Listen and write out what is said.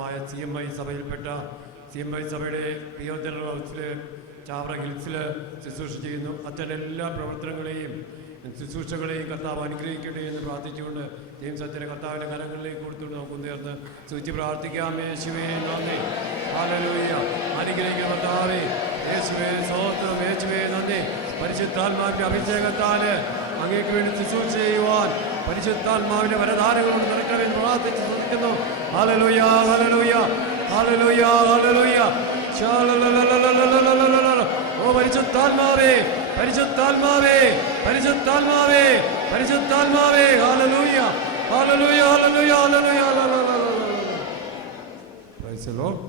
സ്ഥാപനമായ CMI സഭയിൽപ്പെട്ട CMI സഭയുടെ പിയോ general ഹൗസിൽ ചാവറ ഹിൽസിൽ ശുശ്രൂഷ ചെയ്യുന്നു. അച്ഛൻ്റെ എല്ലാ പ്രവർത്തനങ്ങളെയും ശുശ്രൂഷകളെയും കർത്താവ് അനുഗ്രഹിക്കട്ടെ എന്ന് പ്രാർത്ഥിച്ചുകൊണ്ട് ജെയിംസ് അച്ഛനെ കർത്താവിൻ്റെ കരങ്ങളിലേക്ക് കൊടുത്തുകൊണ്ട് നമുക്ക് നേർന്ന് സൂചിച്ച് പ്രാർത്ഥിക്കാം. യേശുവേ നന്ദി, ഹല്ലേലൂയ. അനുഗ്രഹിക്കുന്ന കർത്താവേ, യേശുവേ സ്തോത്രം, യേശുവേ നന്ദി. പരിശുദ്ധാത്മാവിന്റെ അഭിഷേകത്താൽ അങ്ങേക്ക് വേണ്ടി ശുശ്രൂഷ ചെയ്യുവാൻ പരിശുദ്ധാത്മാവിന്റെ വരദാനങ്ങൾ കൊണ്ട് നിറയ്ക്കണമെന്ന് പ്രാർത്ഥിച്ച് ശ്രദ്ധിക്കുന്നു. Hallelujah, hallelujah, hallelujah, hallelujah. ഓ പരിശുദ്ധാത്മാവേ, പരിശുദ്ധാത്മാവേ, പരിശുദ്ധാത്മാവേ, പരിശുദ്ധാത്മാവേ. Hallelujah, hallelujah, hallelujah, hallelujah. Praise the Lord.